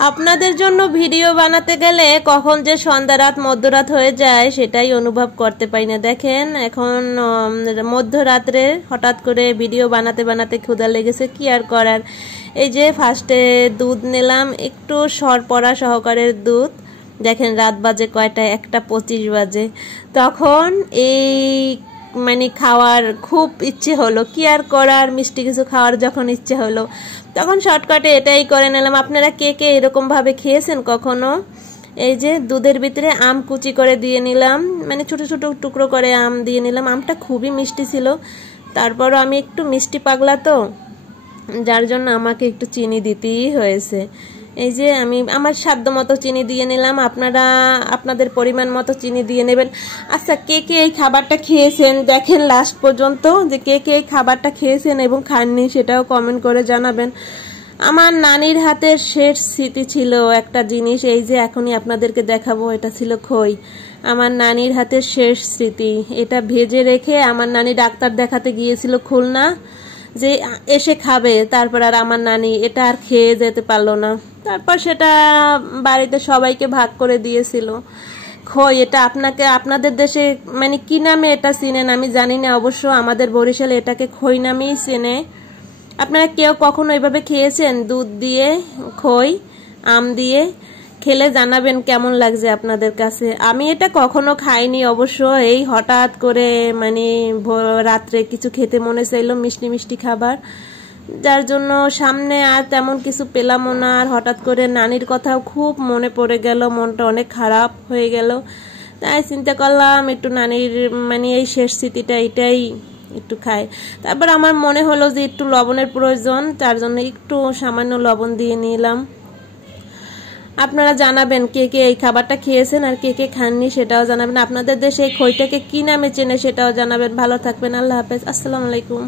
আপনাদের জন্য ভিডিও বানাতে গেলে কখন যে সন্ধ্যা রাত মধ্যরাত হয়ে যায় সেটাই অনুভব করতে পারি না। দেখেন এখন মধ্যরাত্রে হঠাৎ করে ভিডিও বানাতে বানাতে ক্ষুধা লেগেছে, কি আর করার। এই যে ফার্স্টে দুধ নিলাম, একটু সরপড়া সহকারের দুধ। দেখেন রাত বাজে কয়টা, 1:25 বাজে। তখন এই মানে খাওয়ার খুব ইচ্ছে হলো, কি আর করার, মিষ্টি কিছু খাওয়ার যখন ইচ্ছে হলো তখন শর্টকাটে এটাই করে নিলাম। আপনারা কে কে এরকমভাবে খেয়েছেন কখনো? এই যে দুধের ভিতরে আম কুচি করে দিয়ে নিলাম, মানে ছোট ছোট টুকরো করে আম দিয়ে নিলাম। আমটা খুবই মিষ্টি ছিল, তারপরও আমি একটু মিষ্টি পাগলা তো, যার জন্য আমাকে একটু চিনি দিতেই হয়েছে। এই যে আমি আমার সাধ্য মতো চিনি দিয়ে নিলাম, আপনারা আপনাদের পরিমাণ মতো চিনি দিয়ে নেবেন। আচ্ছা, কে কে এই খাবারটা খেয়েছেন দেখেন লাস্ট পর্যন্ত, যে কে কে এই খাবারটা খেয়েছেন এবং খাননি সেটাও কমেন্ট করে জানাবেন। আমার নানির হাতের শেষ স্মৃতি ছিল একটা জিনিস, এই যে এখনই আপনাদেরকে দেখাবো। এটা ছিল খই, আমার নানির হাতের শেষ স্মৃতি। এটা ভেজে রেখে আমার নানি ডাক্তার দেখাতে গিয়েছিল খুলনা, যে এসে খাবে, তারপর আর আমার নানি এটা আর খেয়ে যেতে পারলো না। তারপর সেটা বাড়িতে সবাইকে ভাগ করে দিয়েছিল। খই এটা আপনাদের দেশে মানে কি নামে এটা চিনেন আমি জানি না, অবশ্য আমাদের বরিশালে এটাকে খই নামেই চেনে। আপনারা কেউ কখনো এইভাবে খেয়েছেন? দুধ দিয়ে খই আম দিয়ে খেলে জানাবেন কেমন লাগছে আপনাদের কাছে। আমি এটা কখনো খাইনি অবশ্য, এই হঠাৎ করে মানে রাত্রে কিছু খেতে মনে চাইলো, মিষ্টি মিষ্টি খাবার, যার জন্য সামনে আর তেমন কিছু পেলামও না। আর হঠাৎ করে নানির কথাও খুব মনে পড়ে গেল, মনটা অনেক খারাপ হয়ে গেল। তাই চিন্তা করলাম একটু নানির মানে এই শেষ স্মৃতিটা এটাই একটু খাই। তারপর আমার মনে হলো যে একটু লবণের প্রয়োজন, তার জন্য একটু সামান্য লবণ দিয়ে নিলাম। আপনারা জানাবেন কে কে এই খাবারটা খেয়েছেন আর কে কে খাননি সেটাও জানাবেন। আপনাদের দেশে এই খইটাকে কি নামে চেনে সেটাও জানাবেন। ভালো থাকবেন, আল্লাহ হাফেজ, আসসালামু আলাইকুম।